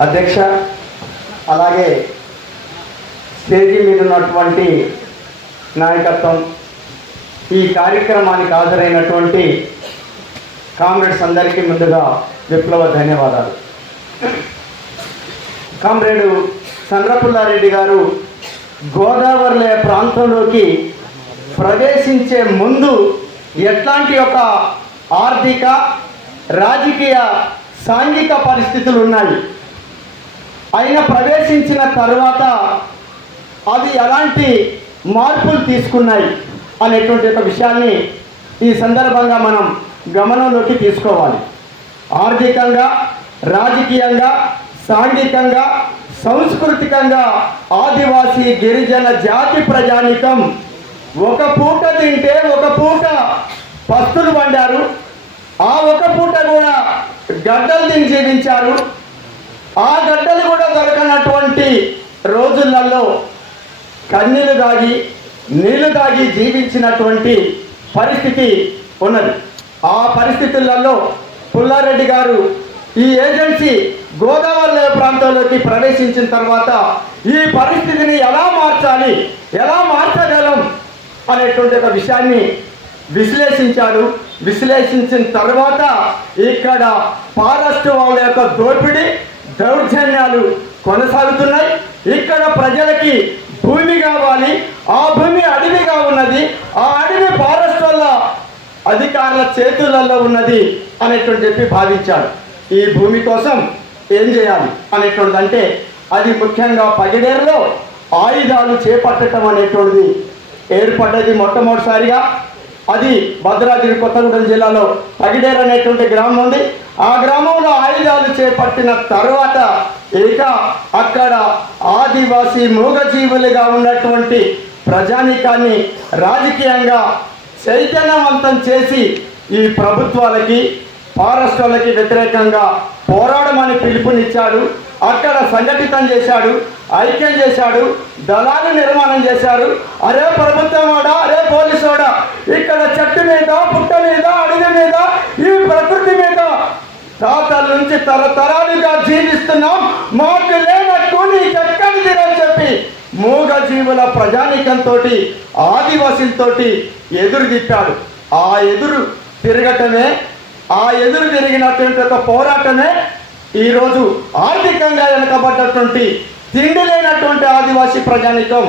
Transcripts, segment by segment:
అధ్యక్ష అలాగే స్టేజీ మీద ఉన్నటువంటి నాయకత్వం ఈ కార్యక్రమానికి హాజరైనటువంటి కామ్రేడ్స్ అందరికీ ముందుగా విప్లవ ధన్యవాదాలు. కామ్రేడు చంద్రపుల్లారెడ్డి గారు గోదావరి ప్రాంతంలోకి ప్రవేశించే ముందు ఎట్లాంటి ఒక ఆర్థిక రాజకీయ సాంఘిక పరిస్థితులు ఉన్నాయి. ఆయన ప్రవేశించిన తర్వాత అవి ఎలాంటి మార్పులు తీసుకున్నాయి అనేటువంటి ఒక విషయాన్ని ఈ సందర్భంగా మనం గమనంలోకి తీసుకోవాలి. ఆర్థికంగా రాజకీయంగా సాంఘికంగా సాంస్కృతికంగా ఆదివాసీ గిరిజన జాతి ప్రజానికం ఒక పూట తింటే ఒక పూట పస్తులు వండారు ఆ ఒక పూట కూడా గడ్డలు తిని జీవించారు. ఆ గడ్డలు కూడా దొరకనటువంటి రోజులలో కన్నీళ్ళు దాగి నీళ్ళు దాగి జీవించినటువంటి పరిస్థితి ఉన్నది. ఆ పరిస్థితులలో పుల్లారెడ్డి గారు ఈ ఏజెన్సీ గోదావరి ప్రాంతంలోకి ప్రవేశించిన తర్వాత ఈ పరిస్థితిని ఎలా మార్చాలి ఎలా మార్చగలం అనేటువంటి ఒక విషయాన్ని విశ్లేషించాడు విశ్లేషించిన తర్వాత ఇక్కడ ఫారెస్ట్ వాళ్ళ యొక్క దోపిడీ దౌర్జన్యాలు కొనసాగుతున్నాయి. ఇక్కడ ప్రజలకి భూమి కావాలి ఆ భూమి అడవిగా ఉన్నది ఆ అడవి ఫారెస్ట్ వల్ల అధికారుల చేతులలో ఉన్నది అనేటువంటి చెప్పి భావించాడు ఈ భూమి కోసం ఏం చేయాలి అనేటువంటిది అంటే అది ముఖ్యంగా పగిడేరులో ఆయుధాలు చేపట్టడం అనేటువంటిది ఏర్పడ్డది మొట్టమొదటిసారిగా. అది భద్రాద్రి కొత్తగూడెం జిల్లాలో పగిడేరు అనేటువంటి గ్రామం ఉంది. ఆ గ్రామంలో ఆయుధాలు చేపట్టిన తర్వాత ఇక అక్కడ ఆదివాసీ మూగజీవులుగా ఉన్నటువంటి ప్రజానీకాన్ని రాజకీయంగా చైతన్యవంతం చేసి ఈ ప్రభుత్వాలకి ఫారెస్ట్ వాళ్ళకి వ్యతిరేకంగా పోరాడమని పిలుపునిచ్చాడు అక్కడ సంఘటితం చేశాడు ఐక్యం చేశాడు దళాలు నిర్మాణం చేశారు. అరే ప్రభుత్వమోడా అరే పోలీసోడా ఇక్కడ చెట్టు మీద పుట్ట మీద అడవి మీద ఈ ప్రకృతి మీద తాతల నుంచి తరతరాలుగా జీవిస్తున్నాం. మాకు లేనట్టు నీకెక్కడిది అని చెప్పి మూగ జీవుల ప్రజానికంతో ఆదివాసులతో ఎదురు తిప్పాడు. ఆ ఎదురు తిరగటమే ఆ ఎదురు తిరిగినటువంటి ఒక పోరాటమే ఈరోజు ఆర్థికంగా వెనుకబడ్డటువంటి తిండి లేనటువంటి ఆదివాసీ ప్రజానికం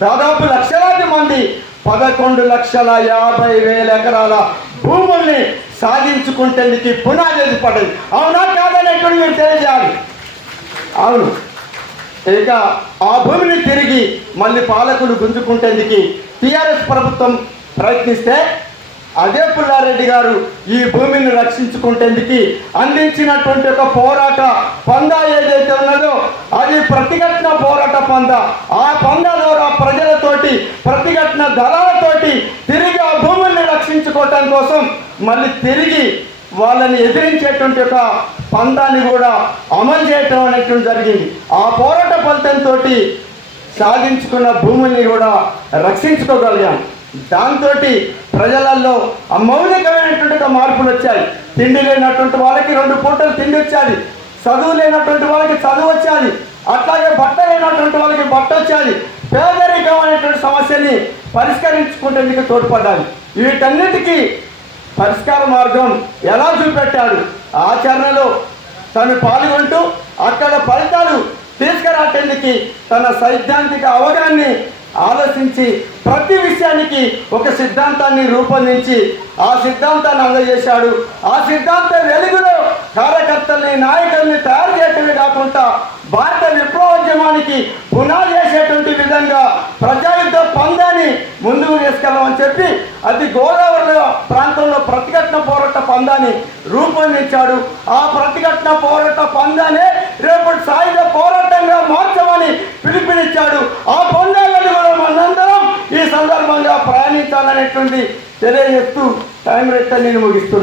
దాదాపు లక్షలాది మంది పదకొండు లక్షల యాభై వేల ఎకరాల భూముల్ని సాధించుకుంటేందుకు పునాది పడ్డది? అవునా కాదనేటువంటి మీరు తెలియజేయాలి అవును. ఇక ఆ భూమిని తిరిగి మళ్ళీ పాలకులు గుంజుకుంటేందుకు టీఆర్ఎస్ ప్రభుత్వం ప్రయత్నిస్తే అదే పుల్లారెడ్డి గారు ఈ భూమిని రక్షించుకుంటేందుకు అందించినటువంటి ఒక పోరాట పందా ఏదైతే ఉన్నదో అది ప్రతిఘటన పోరాట పంద. ఆ పంద ద్వారా ప్రజలతోటి ప్రతిఘటన దళాలతోటి తిరిగి ఆ భూముల్ని రక్షించుకోవటం కోసం మళ్ళీ తిరిగి వాళ్ళని ఎదిరించేటువంటి ఒక పందాన్ని కూడా అమలు చేయటం అనేటువంటి జరిగింది. ఆ పోరాట ఫలితంతో సాధించుకున్న భూముల్ని కూడా రక్షించుకోగలిగాం. దాంతో ప్రజలలో అమౌలికమైనటువంటి మార్పులు వచ్చాయి. తిండి లేనటువంటి వాళ్ళకి రెండు పూటలు తిండి వచ్చాది. చదువు లేనటువంటి వాళ్ళకి చదువు వచ్చాది. అట్లాగే బట్ట లేనటువంటి వాళ్ళకి బట్ట వచ్చాది. పేదరికం అనేటువంటి సమస్యని పరిష్కరించుకుంటేందుకు తోడ్పడ్డాలి వీటన్నిటికీ పరిష్కార మార్గం ఎలా చూపెట్టాడు? ఆచరణలో తను పాల్గొంటూ అక్కడ ఫలితాలు తీసుకురాటేందుకు తన సైద్ధాంతిక అవగాహనని ఆలోచించి ప్రతి విషయానికి ఒక సిద్ధాంతాన్ని రూపొందించి ఆ సిద్ధాంతాన్ని అందజేశాడు. ఆ సిద్ధాంతం వెలుగులో కార్యకర్తల్ని నాయకుల్ని తయారు చేయటమే కాకుండా భారత విప్లవోద్యమానికి పునాది చేసేటువంటి విధంగా ప్రజాయుద్ధ పందాన్ని ముందుకు తీసుకెళ్ళమని చెప్పి అది గోదావరిలో ప్రాంతంలో ప్రతిఘటన పోరాట పందాన్ని రూపొందించాడు. ఆ ప్రతిఘటన పోరాట పందాన్ని రేపటి సాయుధ పోరాట మార్చమని పిలుపునిచ్చాడు ఆ పందాలను కూడా మనందరం ఈ సందర్భంగా ప్రయాణించాలనేటువంటి తెలియజేస్తూ టైం రెట్ట నేను ముగిస్తున్నాను